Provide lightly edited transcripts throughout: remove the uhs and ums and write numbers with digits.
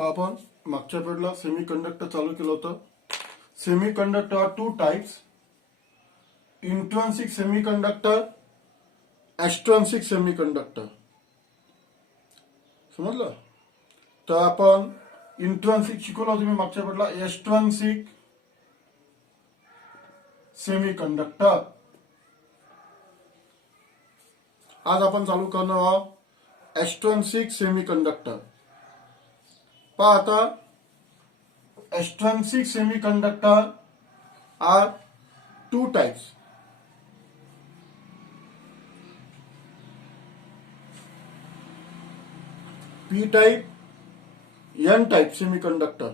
आपण मागच्या पिरियडला सेमीकंडक्टर चालू केलं होतं. Semiconductor are two types, intrinsic semiconductor, extrinsic semiconductor. समजलं? तर आपण इंट्रिन्सिक शिकवलं होतं मी मागच्या पिरियडला. एक्सट्रिन्सिक सेमीकंडक्टर आज आपण चालू करणार आहोत एक्सट्रिन्सिक सेमीकंडक्टर. पहा आता, extrinsic semiconductor are two types. P type, N type semiconductor.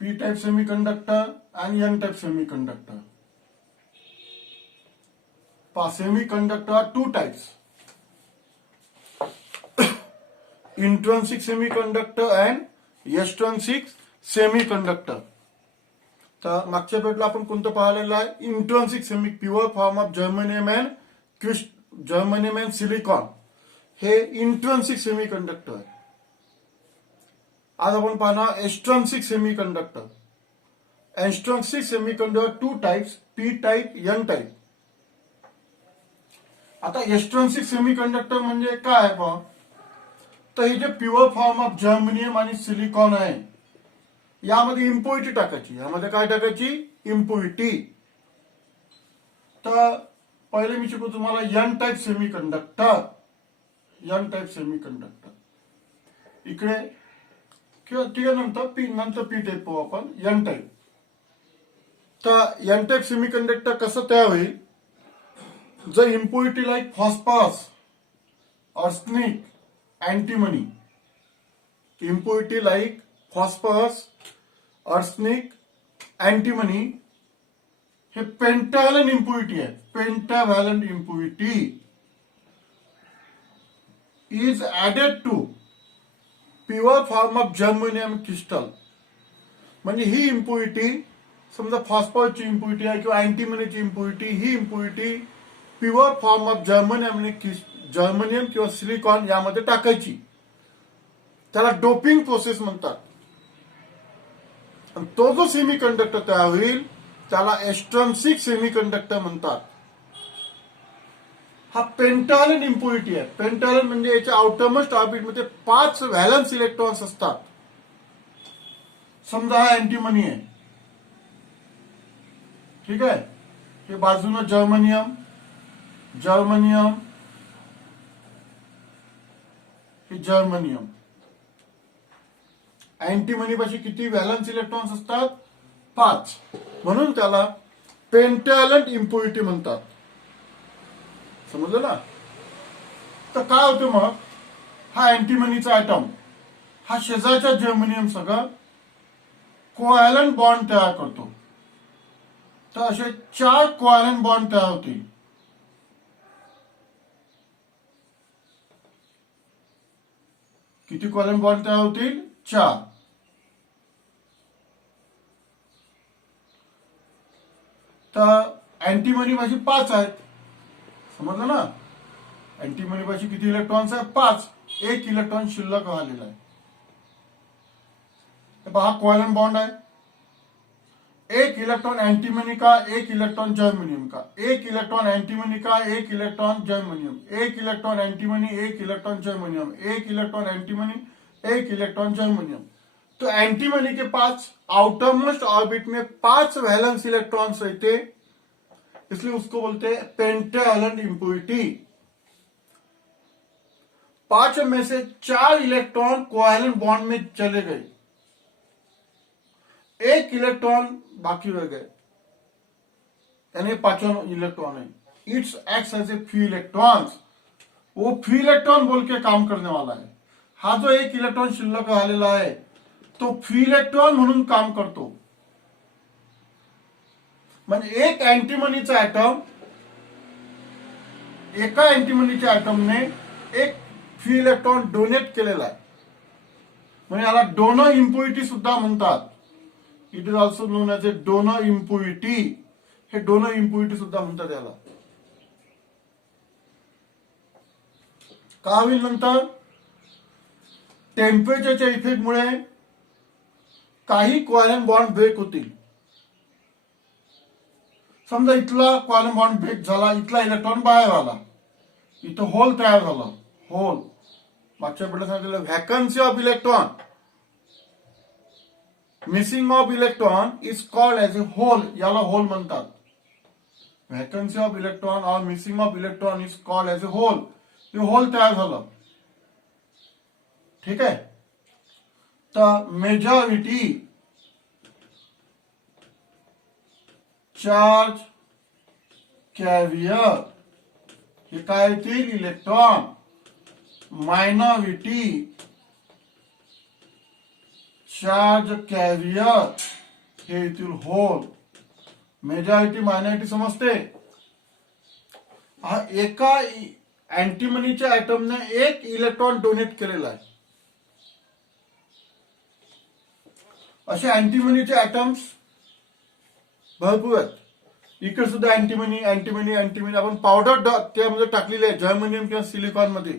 P type semiconductor and N type semiconductor. Semiconductor are two types, intrinsic semiconductor and extrinsic semiconductor. तर मागच्या पेटला आपण कोणतं पाहिलेलं आहे? Intrinsic semi, pure form of germanium and silicon. हे intrinsic semiconductor आहे. आज आपण पाहणार extrinsic semiconductor. Extrinsic semiconductor two types, P type, N type. आता एक्सट्रिन्सिक सेमीकंडक्टर म्हणजे काय आहे पहा? तर हे जे प्युअर फॉर्म ऑफ जर्मेनियम आणि सिलिकॉन आहे, यामध्ये इम्प्युरिटी टाकायची. यामध्ये काय टाकायची? इम्प्युरिटी. तर पहिले मी शिकवतो तुम्हाला N type semiconductor. N type semiconductor इकडे किंवा नंतर पी टाइप पाहू आपण. N type. तर एन टाइप सेमीकंडक्टर कसं तयार होईल? जर impurity like phosphorus, arsenic, antimony. Impurity like phosphorus, arsenic, antimony हे पेंटाव्हॅलंट इम्प्युरिटी आहे. Pentavalent impurity is added to pure form of germanium crystal. म्हणजे ही इम्प्युरिटी, समजा फॉस्फरसची इम्प्युरिटी आहे किंवा अँटीमनीची इम्प्युरिटी, ही impurity pure form of germanium किंवा सिलिकॉन यामध्ये टाकायची. त्याला डोपिंग प्रोसेस म्हणतात. आणि तो जो सेमीकंडक्टर तयार होईल त्याला एक्सट्रिन्सिक सेमीकंडक्टर म्हणतात. हा पेंटाव्हॅलंट इम्प्युरिटी आहे. पेंटाव्हॅलंट म्हणजे याच्या आउटरमोस्ट ऑर्बिटमध्ये 5 व्हॅलन्स इलेक्ट्रॉन्स असतात. समजा हा अँटीमनी आहे, ठीक आहे. हे बाजूनं जर्मेनियम, हे जर्मेनियम. अँटीमनी पाशी किती व्हॅलन्स इलेक्ट्रॉन्स असतात? 5. म्हणून त्याला पेंटाव्हॅलंट इम्प्युरिटी म्हणतात. समजलं ना? तर काय होतं मग? हा अँटीमनीचा ऍटम हा शेजारच्या जर्मेनियम सगळं कोव्हॅलंट बॉन्ड तयार करतो. तर असे 4 कोव्हॅलंट बॉन्ड तयार होतील. किती कोव्हॅलंट बॉन्ड तयार होतील? 4. तर अँटीमनी पाशी 5 आहेत. समजलं ना? अँटीमनी पाशी किती इलेक्ट्रॉन्स आहे? 5. 1 इलेक्ट्रॉन शिल्लक राहिलेला आहे. हा कोव्हॅलंट बॉन्ड आहे. 1 इलेक्ट्रॉन एंटीमनी का, 1 इलेक्ट्रॉन जर्मेनियम का, 1 इलेक्ट्रॉन एंटीमनी का, 1 electron germanium, 1 electron antimony, 1 electron germanium, 1 electron antimony, 1 electron germanium. तो एंटीमनी के पास आउटरमोस्ट ऑर्बिट में 5 वैलेंस इलेक्ट्रॉन्स रहते, इसलिए उसको बोलते हैं पेंटाव्हॅलंट इम्प्युरिटी. 5 में से 4 इलेक्ट्रॉन कोवैलेंट बॉन्ड में चले गए, 1 इलेक्ट्रॉन बाकी रह गए, यानी 5वां इलेक्ट्रॉन है. It's acts as a free electrons. वो फ्री इलेक्ट्रॉन बोल के काम करने वाला है. हा जो 1 इलेक्ट्रॉन शिल्लक राहिलेला आहे तो फ्री इलेक्ट्रॉन म्हणून काम करतो. म्हणजे एक अँटीमनीचा ऍटम, एका अँटीमनीच्या ऍटमने एक फ्री इलेक्ट्रॉन डोनेट केलेला आहे. म्हणजे याला डोनर इम्प्युरिटी सुद्धा म्हणतात. It is also known as A donor impurity. हे डोनर इम्प्युरिटी सुद्धा म्हणतात याला. का होईल नंतर? टेम्परेचरच्या इफेक्टमुळे काही कोव्हॅलेंट बॉन्ड ब्रेक होतील. समजा इथला कोव्हॅलेंट बॉन्ड ब्रेक झाला, इथला इलेक्ट्रॉन बाहेर आला, इथं होल तयार झाला. होल मागच्या पिढीला सांगितलं vacancy of electron, missing of electron is called as a whole. याला होल म्हणतात. Vacancy of electron or missing of electron is called as a whole. ते होल तयार झालं. ठीक आहे. तर मेजॉरिटी चार्ज कॅरियर हे काय येतील? इलेक्ट्रॉन. मायनॉरिटी चार्ज कॅरियर हे येतील होल. मेजॉरिटी मायनॉरिटी समजते? हा एका अँटीमनीच्या ऍटमने एक इलेक्ट्रॉन डोनेट केलेला आहे. असे अँटीमनीचे ऍटम्स भरपूर आहेत. इकडे सुद्धा अँटीमनी अँटीमनी अँटीमनी आपण पावडर त्यामध्ये टाकलेली आहे, जर्मेनियम किंवा सिलिकॉन मध्ये.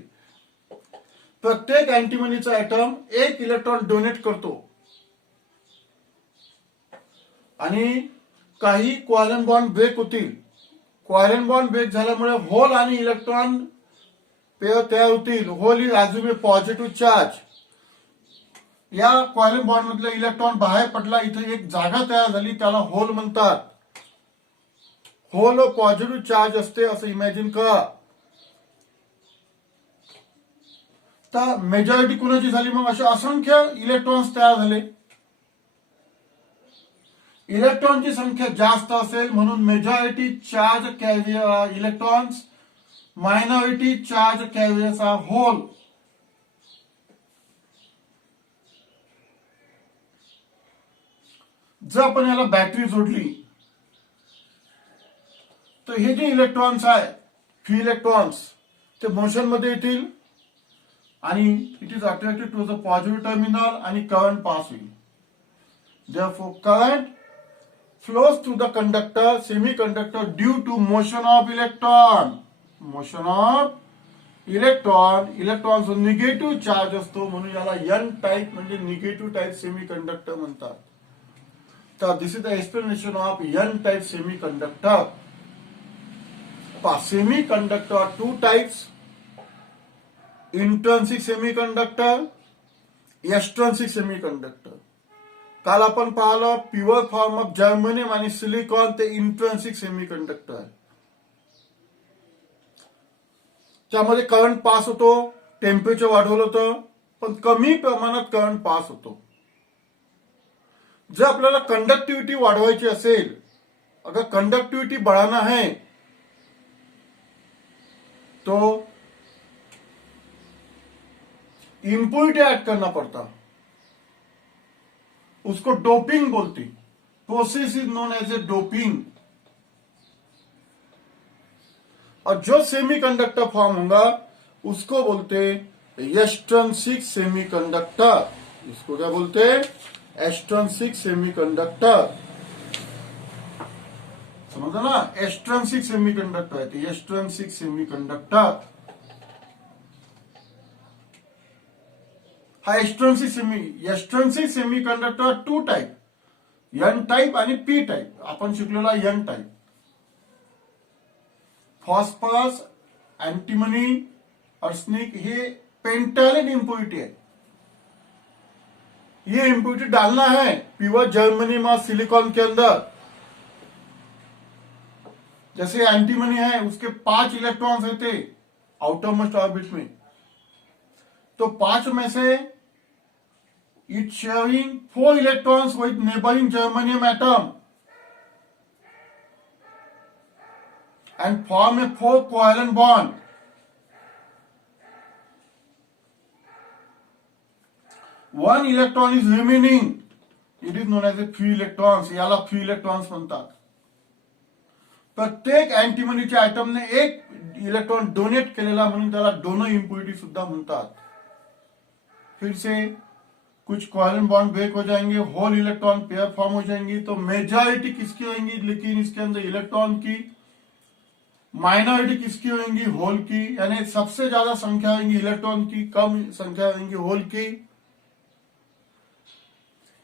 प्रत्येक अँटीमनीचा ऍटम एक इलेक्ट्रॉन डोनेट करतो आणि काही कोव्हॅलेंट बॉन्ड ब्रेक होतील. कोव्हॅलेंट बॉन्ड ब्रेक झाल्यामुळे होल आणि इलेक्ट्रॉन पेअर तयार होतील. Hole is assume a positive charge. या कोव्हॅलेंट बॉन्ड मधला इलेक्ट्रॉन बाहेर पडला, इथे एक जागा तयार झाली, त्याला होल म्हणतात. होल पॉझिटिव्ह चार्ज असते असं इमॅजिन करा. तर मेजॉरिटी कुणाची झाली? मग असे असंख्य इलेक्ट्रॉन्स तयार झाले. इलेक्ट्रॉनची संख्या जास्त असेल म्हणून majority charge carrier electrons, minority charge carriers are hole. जर आपण याला बॅटरी जोडली तर हे जे इलेक्ट्रॉन्स आहे, फ्री इलेक्ट्रॉन्स, ते मोशन मध्ये येतील आणि it is attracted to the positive terminal आणि करंट पास होईल. Therefore, current flows through the conductor, semiconductor due to motion of electron. Motion of electron. Electron जो निगेटिव्ह चार्ज असतो म्हणून याला N टाइप म्हणजे निगेटिव्ह टाइप सेमीकंडक्टर म्हणतात. तर this is the explanation of N type semiconductor. Semiconductor are two types: intrinsic semiconductor, extrinsic semiconductor. काल आपण पाहिलं प्युअर फॉर्म ऑफ जर्मेनियम आणि सिलिकॉन ते इंट्रिन्सिक सेमीकंडक्टर आहे. त्यामध्ये करंट पास होतो, टेम्परेचर वाढवलं होतं, पण कमी प्रमाणात करंट पास होतो. जर आपल्याला कंडक्टिव्हिटी वाढवायची असेल, अगर कंडक्टिव्हिटी बढ़ाना है तो इंप्योरिटी ऐड करना पड़ता. उसको डोपिंग बोलती. Process is known as a doping. और जो सेमीकंडक्टर फॉर्म होगा उसको बोलते एक्सट्रिंसिक सेमीकंडक्टर. इसको क्या बोलते? Extrinsic semiconductor. समझा ना? एक्सट्रिंसिक सेमीकंडक्टर है. एक्सट्रिंसिक सेमीकंडक्टर हा extrinsic semiconductor two type, N type आणि P टाइप. आपण शिकलेला N type. Phosphorus, antimony, arsenic हे पेंटैलिक इंप्योरिटी है. ये इंप्योरिटी डालना है प्योर जर्मेनियम और सिलिकॉन के अंदर. जैसे एंटीमनी है उसके 5 इलेक्ट्रॉन्स रहते आउटर मोस्ट ऑर्बिट में, तो 5 में से it sharing 4 electrons with neighbouring germanium atom and form a 4 covalent bond. One electron is remaining. It is known as a free electrons. याला free electrons म्हणतात. प्रत्येक अँटीमनीच्या ऍटमने एक इलेक्ट्रॉन डोनेट केलेला म्हणून त्याला डोनर इंप्योरिटी सुद्धा म्हणतात. फिर से कुछ कोवेलेंट बॉन्ड ब्रेक हो जाएंगे, होल इलेक्ट्रॉन पेयर फॉर्म हो जाएंगी, तो मेजॉरिटी किसकी रहेंगी? लेकिन इसके अंदर इलेक्ट्रॉन की माइनॉरिटी किसकी होंगी? होल की, यानी सबसे ज्यादा संख्या होंगी इलेक्ट्रॉन की, कम संख्या होंगी होल की।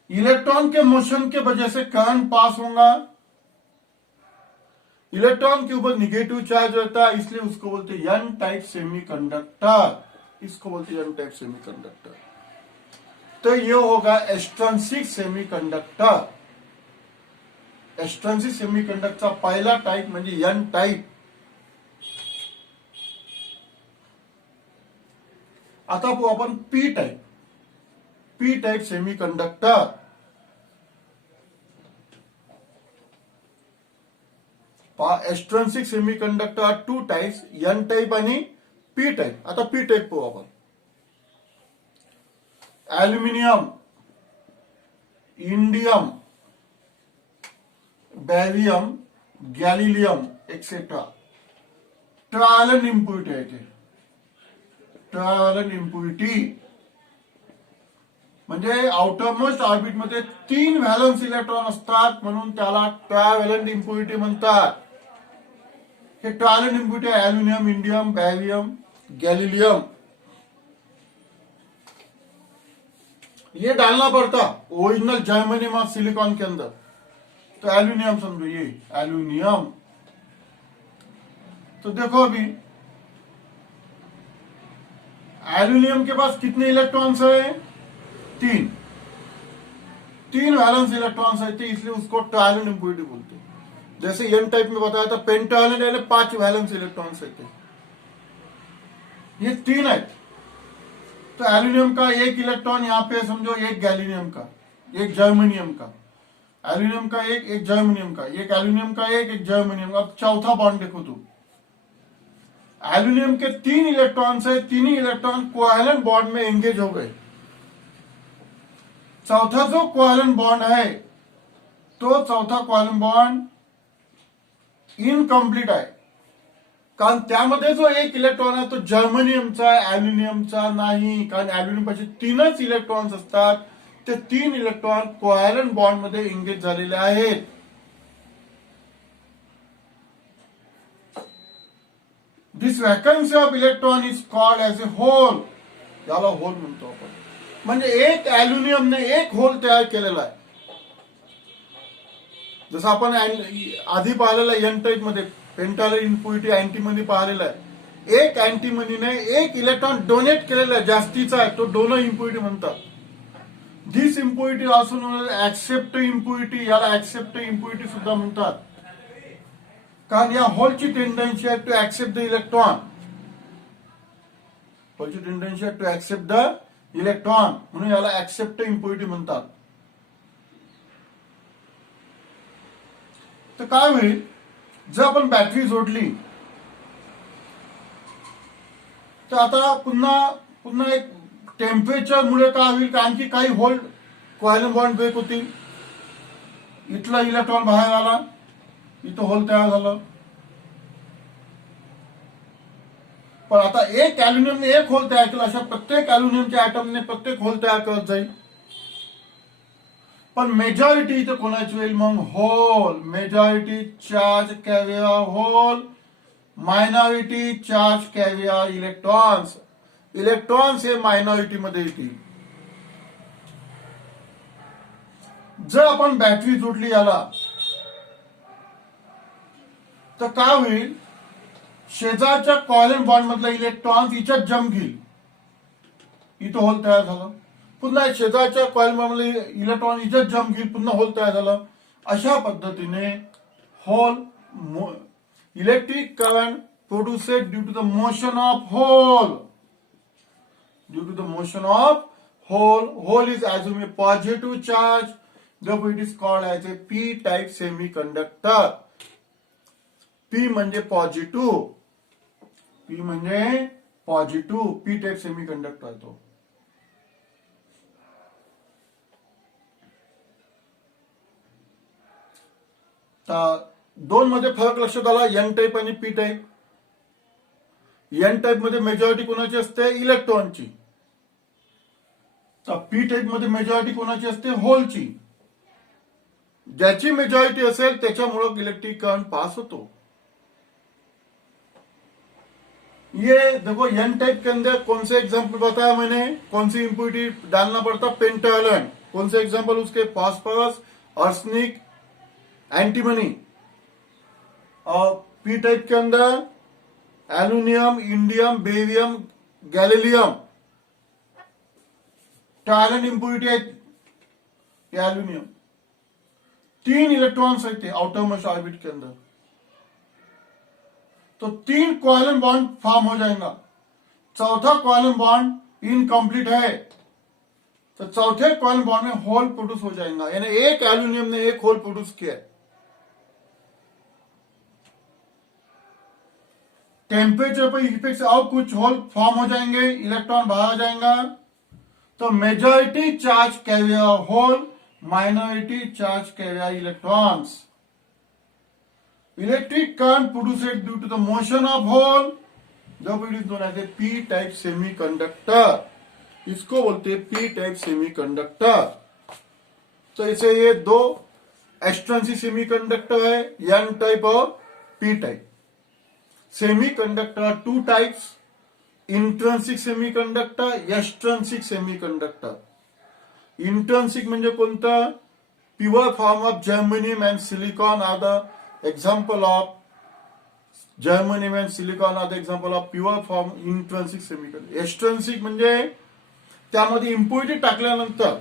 इलेक्ट्रॉन के मोशन के वजह से करंट पास होगा। इलेक्ट्रॉन के ऊपर निगेटिव चार्ज रहता है, इसलिए उसको बोलते हैं एन टाइप सेमीकंडक्टर। इसको बोलते हैं एन टाइप सेमीकंडक्टर। तो ये होगा एक्सट्रिंसिक सेमीकंडक्टर। एक्सट्रिंसिक सेमीकंडक्टरचा पहिला टाइप म्हणजे एन टाइप। आता पाहू आपण P type. P type semiconductor. Extrinsic semiconductor are two types, N type आणि पी टाइप। आता पी टाइप पाहू आपण। Aluminium, indium, barium, gallium etcetera trivalent impurity आहे ते। ट्रायलन इम्प्युरिटी म्हणजे आउटरमोस्ट ऑर्बिट मध्ये 3 व्हॅलन्स इलेक्ट्रॉन असतात, म्हणून त्याला ट्रायव्हॅलंट इम्प्युरिटी म्हणतात। हे ट्रायलन इम्प्युरिटी ॲल्युमिनियम, इंडियम, बॅरियम, गैलीलियम। ये डालना पड़ता ओरिजिनल जर्मेनियम और सिलिकॉन के अंदर। तो एल्यूमिनियम समझो, ये एल्यूमिनियम। तो देखो अभी एल्यूमिनियम के पास कितने इलेक्ट्रॉन्स है? 3 वैलेंस इलेक्ट्रॉन्स है, इसलिए उसको ट्रायलन इम्प्युरिटी बोलते हैं। जैसे एन टाइप में बताया था पेंटावैलेंट यानी 5 वैलेंस इलेक्ट्रॉन्स रहते, ये 3 है। तो एल्यूमिनियम का 1 इलेक्ट्रॉन यहाँ पे समझो, एक गैलिनियम का, एक जर्मेनियम का। एल्यूमिनियम का एक जर्मेनियम का, एक एल्यूमिनियम का एक जर्मेनियम का। अब चौथा बॉन्ड देखो तुम, एल्यूमिनियम के 3 इलेक्ट्रॉन है, 3 ही इलेक्ट्रॉन कोवैलेंट बॉन्ड में एंगेज हो गए। चौथा जो कोवैलेंट बॉन्ड है, तो चौथा कोवैलेंट बॉन्ड इनकम्प्लीट आहे, कारण त्यामध्ये जो 1 इलेक्ट्रॉन आहे तो जर्मेनियमचा, ॲल्युमिनियमचा नाही। कारण ॲल्युमिनियम पाशी 3च इलेक्ट्रॉन्स असतात, ते 3 इलेक्ट्रॉन कोवैलेंट बॉन्ड मध्ये एंगेज झालेले आहेत। This vacancy of electron is called as a hole. याला होल म्हणतो आपण। म्हणजे एक ॲल्युमिनियमने एक होल तयार केलेला आहे। जसं आपण आधी पाहिलेलं एन टाइप मध्ये पेंटावैलेंट इम्प्युरिटी अँटीमनी पाहिलेला आहे। एक अँटीमनीने 1 इलेक्ट्रॉन डोनेट केलेला आहे, जास्तीचा आहे, तो डोनर इम्प्युरिटी म्हणतात। This impurity also known as acceptive impurity. याला ऍक्सेप्टिव्ह इम्प्युरिटी सुद्धा म्हणतात, कारण या होलची टेंडन्सी आहे टू ऍक्सेप्ट द इलेक्ट्रॉन। होलची टेंडन्सी आहे टू ऍक्सेप्ट द इलेक्ट्रॉन, म्हणून याला ऍक्सेप्टिव्ह इम्प्युरिटी म्हणतात। तर काय होईल, जर आपण बॅटरी जोडली तर आता पुन्हा एक टेम्परेचर मुळे काय होईल, कारण की काही होल कोवैलेंट बॉन्ड ब्रेक होतील। इथला इलेक्ट्रॉन बाहेर आला, इथं होल तयार झालं। पण आता एक ॲल्युमिनियमने एक होल तयार केला, अशा प्रत्येक ॲल्युमिनियमच्या ॲटमने प्रत्येक होल तयार करत जाईल। पण मेजॉरिटी इथे कोणाची होईल मग? Hole. Majority charge carrier hole, minority charge carrier electrons. Electrons हे मायनॉरिटी मध्ये येतील। जर आपण बॅटरी जोडली याला, तर काय होईल, शेजारच्या कोवैलेंट बॉन्ड मधला इलेक्ट्रॉन्स हिच्यात जम्प घेईल, इथं होल तयार झालं। पुन्हा शेजारच्या कोवैलेंट बॉन्ड मधले इलेक्ट्रॉन हिच्यात जम्प घेईल, पुन्हा होल तयार झालं। अशा पद्धतीने hole electric current produced due to the motion of hole. Due to the motion of hole, hole is assume a positive charge, therefore it is called as a p type semiconductor। p म्हणजे positive, p म्हणजे positive, p type semiconductor तो। दोन मध्ये फरक लक्षात आला, N type आणि P type. N type मध्ये मेजॉरिटी कोणाची असते? इलेक्ट्रॉनची। तर पी टाइप मध्ये मेजॉरिटी कोणाची असते? होलची। ज्याची मेजॉरिटी असेल त्याच्यामुळे इलेक्ट्रिक करंट पास होतो। ये देखो एन टाइप के अंदर कौन से एग्जाम्पल बताया मैंने, कौन सी इम्प्योरिटी डालना पड़ता, पेंटालन, कौन से एग्जाम्पल उसके, फास्फोरस, आर्सेनिक, एंटीमनी। और पी टाइप के अंदर aluminium, indium, barium, गैलीलियम। Talent impurity है एल्यूमिनियम। 3 इलेक्ट्रॉन्स रहते आउटर मोस्ट ऑर्बिट के अंदर, तो 3 कोवैलेंट बॉन्ड फॉर्म हो जाएगा। चौथा कोवैलेंट बॉन्ड इनकम्प्लीट है, तो चौथे कोवैलेंट बॉन्ड में होल प्रोड्यूस हो जाएगा, यानी एक एल्यूमिनियम ने एक होल प्रोड्यूस किया। टेम्परेचर पर इफेक्ट से और कुछ होल फॉर्म हो जाएंगे, इलेक्ट्रॉन बाहर जाएगा। तो majority charge carrier hole, minority charge carrier electrons. Electric current produced due to the motion of hole, जब it is known as a P type semiconductor, इसको बोलते हैं पी टाइप सेमीकंडक्टर। तो इसे ये 2 एक्सट्रिंसिक सेमीकंडक्टर है, एन टाइप और P type. Semiconductor 2 types, intrinsic semiconductor, extrinsic semiconductor. Intrinsic म्हणजे कोणता, pure form of germanium and silicon are the example of, germanium and silicon are the example of pure form intrinsic semiconductor. Extrinsic म्हणजे त्यामध्ये impurity टाकल्यानंतर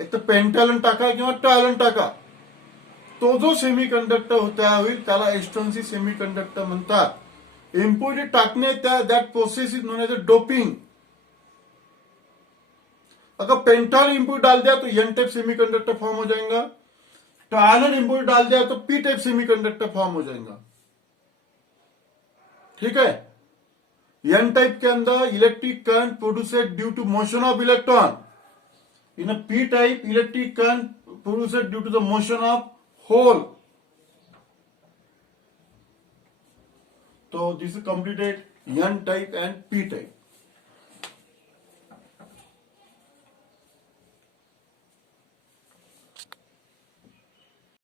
एक तर पेंटॅलन टाका किंवा टॅलन टाका, तो जो सेमीकंडक्टर होईल त्याला एक्सट्रिंसिक सेमीकंडक्टर म्हणतात। इम्प्युरिटी टाकने that process is known as a doping. अगर पेंटाल इम्प्योरिटी डाल दिया तो एन टाइप सेमीकंडक्टर फॉर्म हो जाएगा, टैलेंट इम्प्योरिटी डाल दिया तो पी टाइप सेमीकंडक्टर फॉर्म हो जाएगा। ठीक है। एन टाइप के अंदर electric current produced due to motion of electron, in a P type electric current produced due to the motion of hole. So this is completed N type and P type.